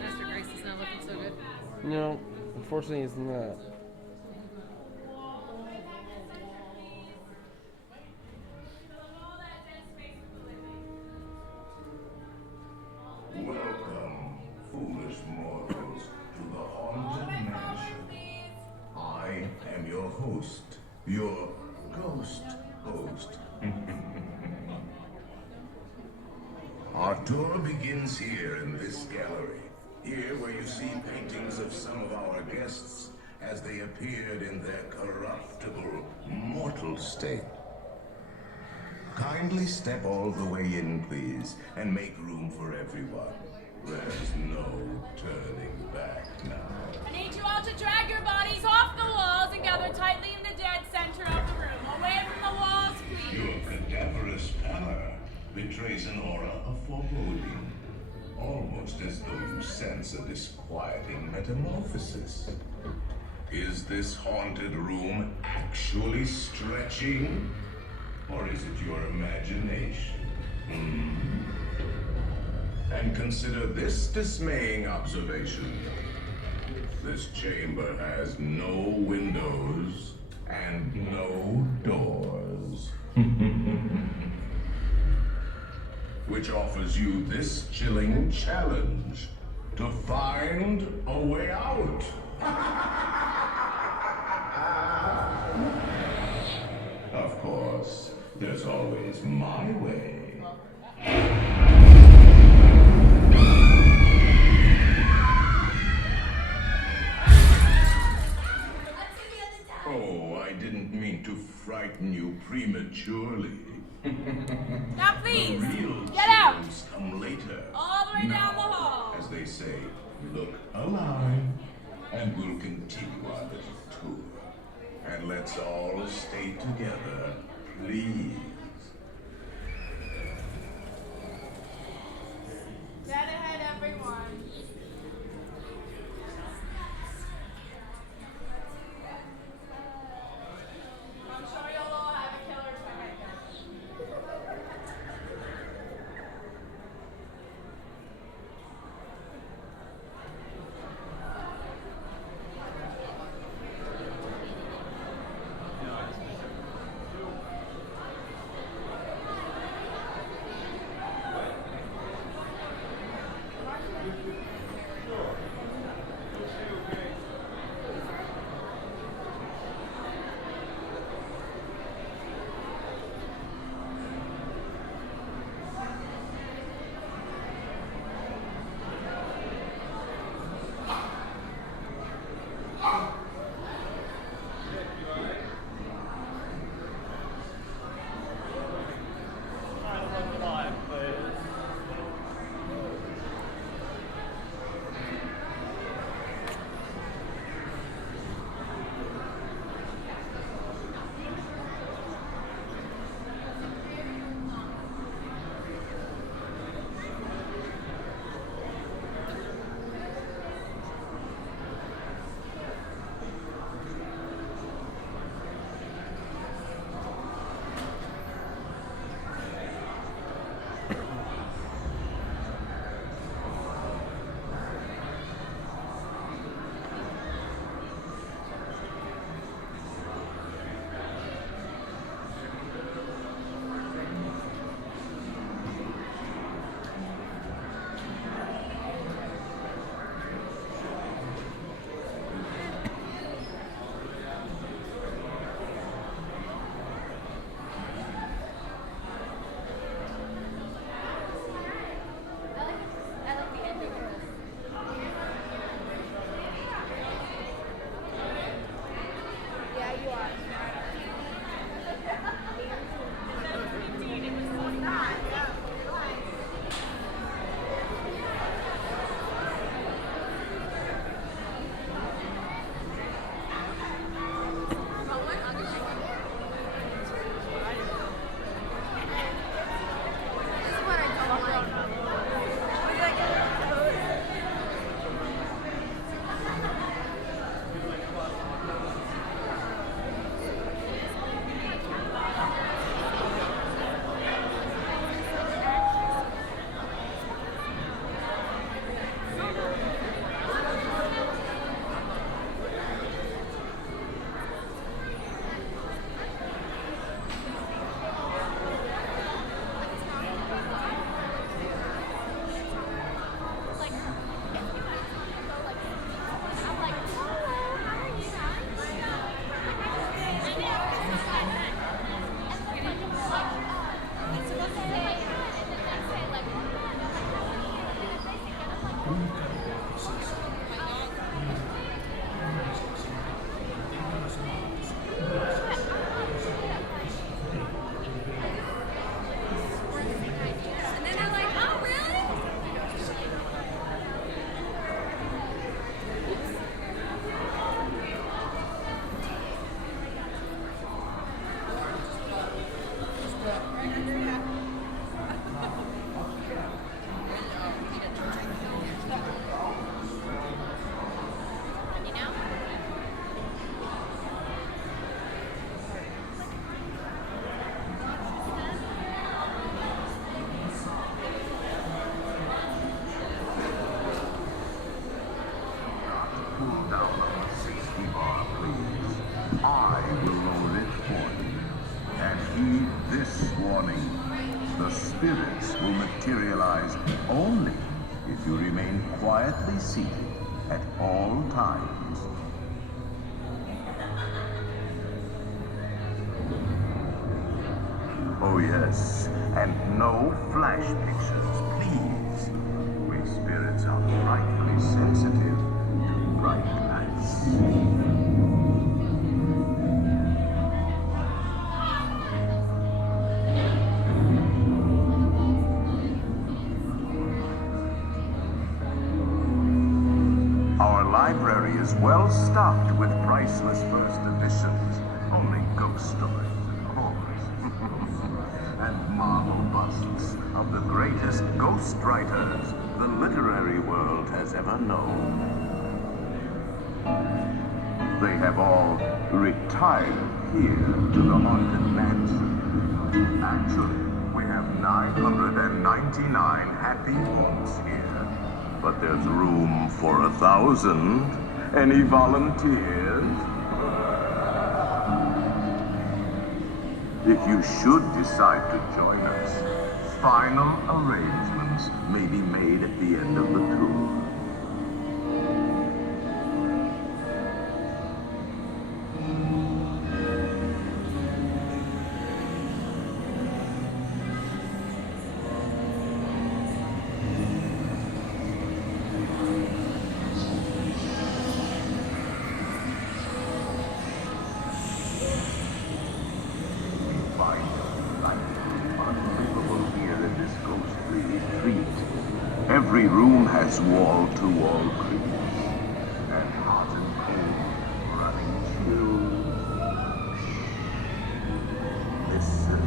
Master Grace is not looking so good. No, unfortunately, it's not. Welcome, foolish mortals, to the haunted mansion. I am your host, your ghost host. Our tour begins here in this gallery. Here where you see paintings of some of our guests as they appeared in their corruptible, mortal state. Kindly step all the way in, please, and make room for everyone. There's no turning back now. I need you all to drag your bodies off the walls and gather tightly in the dead center of the room. Away from the walls, please. Your cadaverous pallor betrays an aura of foreboding, almost as though you sense a disquieting metamorphosis. Is this haunted room actually stretching? Or is it your imagination? And consider this dismaying observation. This chamber has no windows and no doors. Which offers you this chilling challenge to find a way out. Of course, there's always my way. Oh, I didn't mean to frighten you prematurely. Now, please, The real get out. chills come later. All the way down the Now, hall. as they say, look alive, and we'll continue our little tour. And let's all stay together, please. Dead ahead, everyone. I'm sure you'll all have a killer time. And then they're like, oh, really? You know? Pull down on the safety bar, please. I will lower it for you. And heed this warning. The spirits will materialize only if you remain quietly seated at all times. Oh yes, and no flash pictures, please. We spirits are frightfully sensitive to bright lights. Our library is well stocked with priceless first editions. Only ghost stories, of course. And marble busts of the greatest ghost writers the literary world has ever known. They have all retired here to the haunted mansion. Actually, we have 999 happy haunts here. But there's room for 1,000. Any volunteers? If you should decide to join us, final arrangements may be made at the end of the tour. Every room has wall-to-wall creaks and hot and cold running chills. Listen.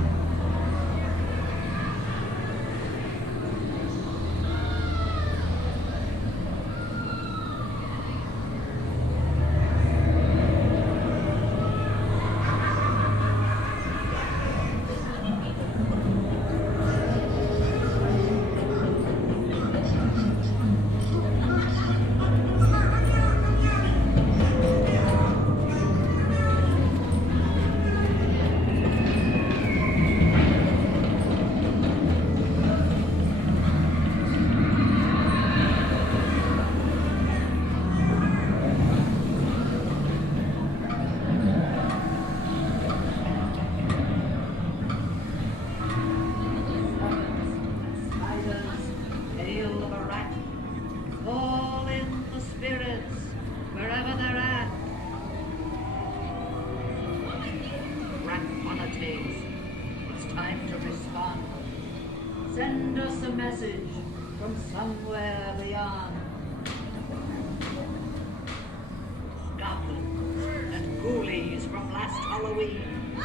Send us a message from somewhere beyond. Goblins and ghoulies from last Halloween,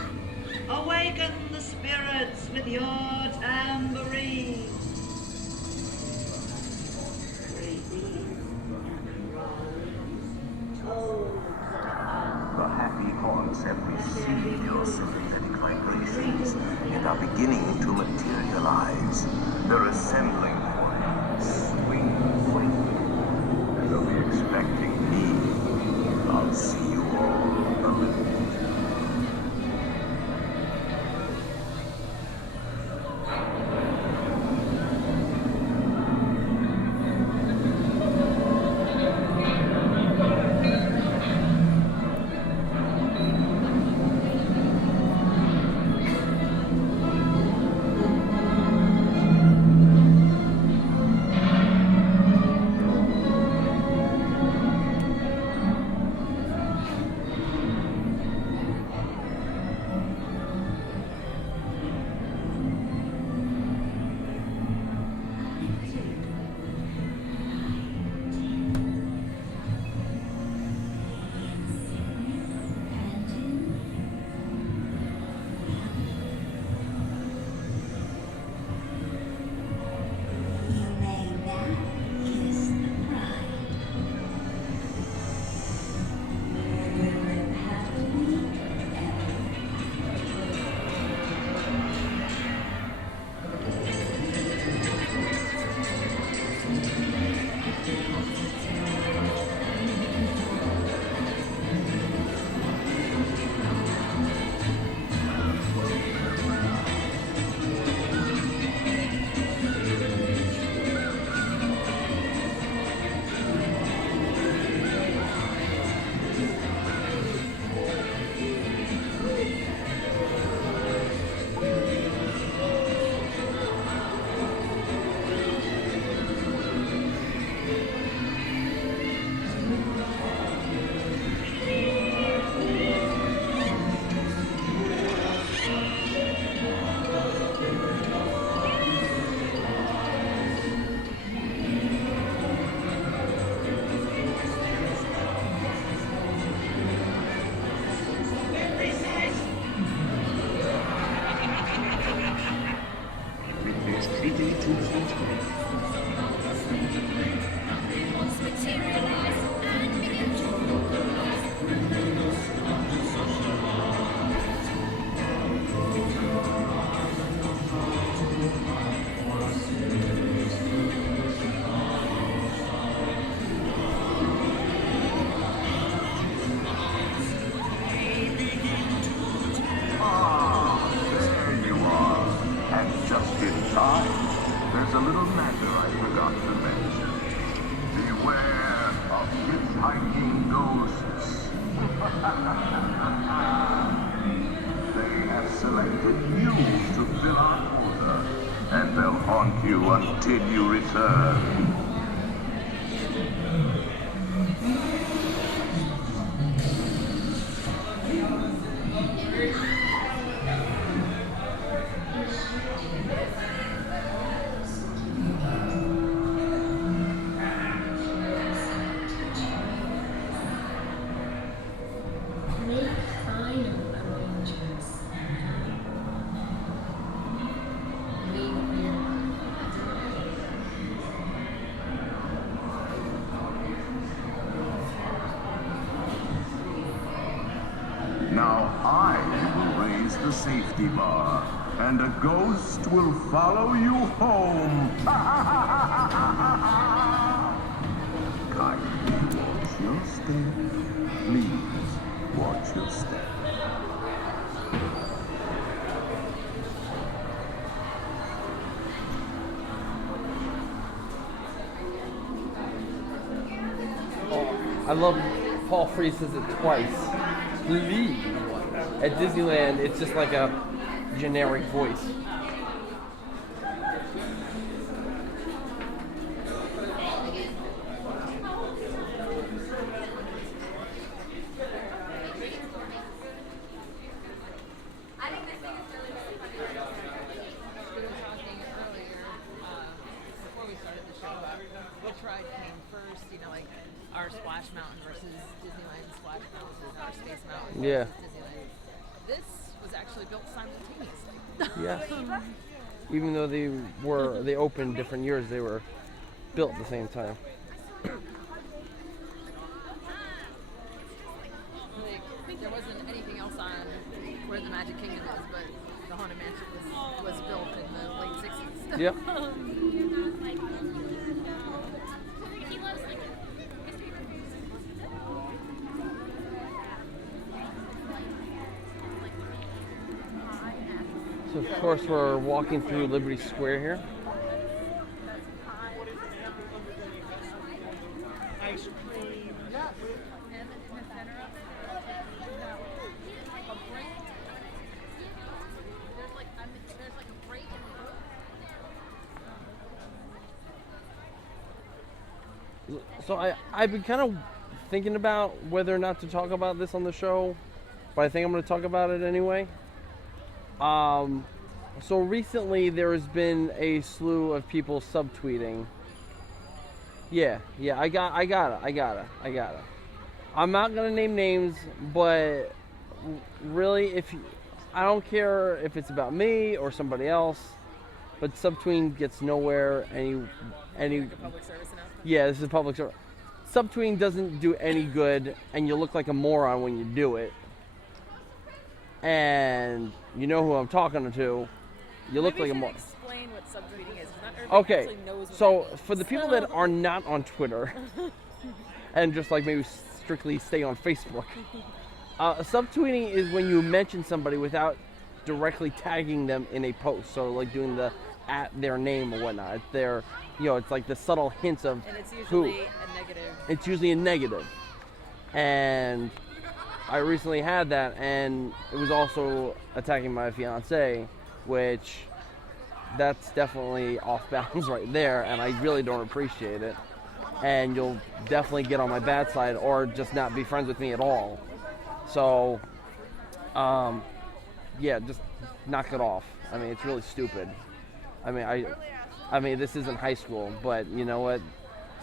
awaken the spirits with your tambourine. The happy haunts have received your sympathetic vibrations and are beginning to materialize. They're assembling for you. Swing, swing. And they'll be expecting me. I'll see you all a little. till you return. Now I will raise the safety bar, and a ghost will follow you home. Kindly watch your step. Please watch your step. I love Paul Frees says it twice. Please. At Disneyland, it's just like a generic voice. Which ride came first, like our Splash Mountain versus Disneyland Splash Mountain versus our Space Mountain Yeah. versus Disneyland. This was actually built simultaneously. Yeah. Even though they opened different years, they were built at the same time. There wasn't anything else on where the Magic Kingdom is, but the Haunted Mansion was built in the late 60s. Yep. So of course we're walking through Liberty Square here. Ice cream. So I've been kind of thinking about whether or not to talk about this on the show, but I think I'm going to talk about it anyway. So recently there has been a slew of people subtweeting. Yeah, I got it. I'm not going to name names, but really, I don't care if it's about me or somebody else, but subtweeting gets nowhere. Any Public service announcement? Yeah, this is a public service. Subtweeting doesn't do any good, and you look like a moron when you do it. And you know who I'm talking to. You look like a moron. Explain what subtweeting is. 'Cause not everybody Okay, actually knows what so that means. for the people that are not on Twitter, and just like maybe strictly stay on Facebook, subtweeting is when you mention somebody without directly tagging them in a post. So like doing the at their name or whatnot. It's like the subtle hints of And it's who. usually a negative. It's usually a negative. And I recently had that, and it was also attacking my fiance, which that's definitely off bounds right there, and I really don't appreciate it. And you'll definitely get on my bad side or just not be friends with me at all. So, yeah, just knock it off. I mean, it's really stupid. I mean, this isn't high school, but you know what?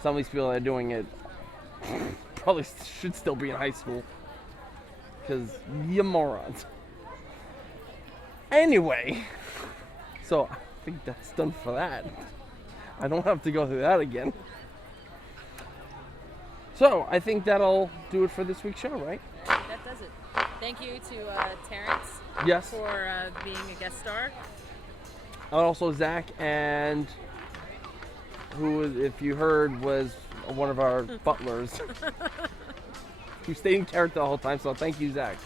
Some of these people that are doing it probably should still be in high school. Because you morons. Anyway, so I think that's done for that. I don't have to go through that again. So I think that'll do it for this week's show, right? That does it. Thank you to Terrence Yes. for being a guest star. And also Zach, and who, if you heard, was one of our butlers. He stayed in character the whole time, so thank you, Zach.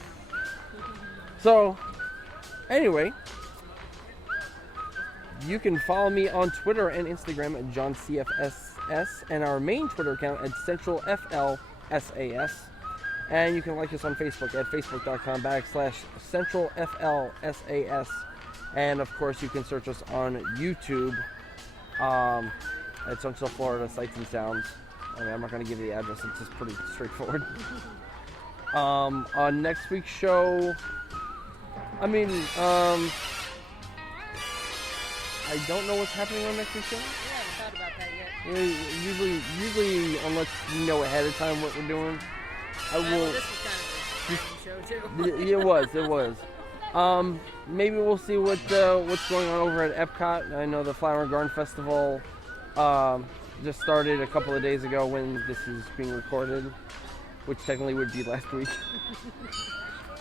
So, anyway, you can follow me on Twitter and Instagram at JohnCFSS, and our main Twitter account at CentralFLSAS. And you can like us on Facebook at facebook.com/CentralFLSAS. And of course, you can search us on YouTube at Central Florida Sights and Sounds. I mean, I'm not going to give you the address. It's just pretty straightforward. On next week's show, I mean, I don't know what's happening on next week's show. We haven't thought about that yet. Usually, unless we know ahead of time what we're doing, I will. Well, this was kind of a random show too. It was. Maybe we'll see what's going on over at Epcot. I know the Flower and Garden Festival just started a couple of days ago when this is being recorded, which technically would be last week.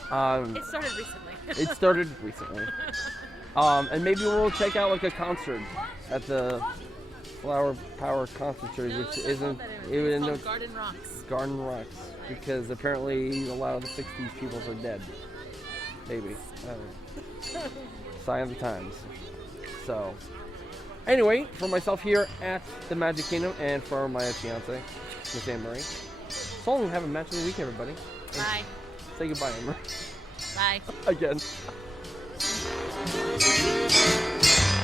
It started recently. It started recently. And maybe we'll check out like a concert at the Flower Power Concert Series, which isn't even called Garden Rocks. Garden Rocks, because apparently a lot of the 60s people are dead. Maybe. Sign of the times. So, anyway, for myself here at the Magic Kingdom and for my fiance, Miss Anne Marie, so long, have a magical week, everybody. Bye. Say goodbye, Anne Marie. Bye. Again.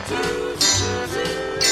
Thank you.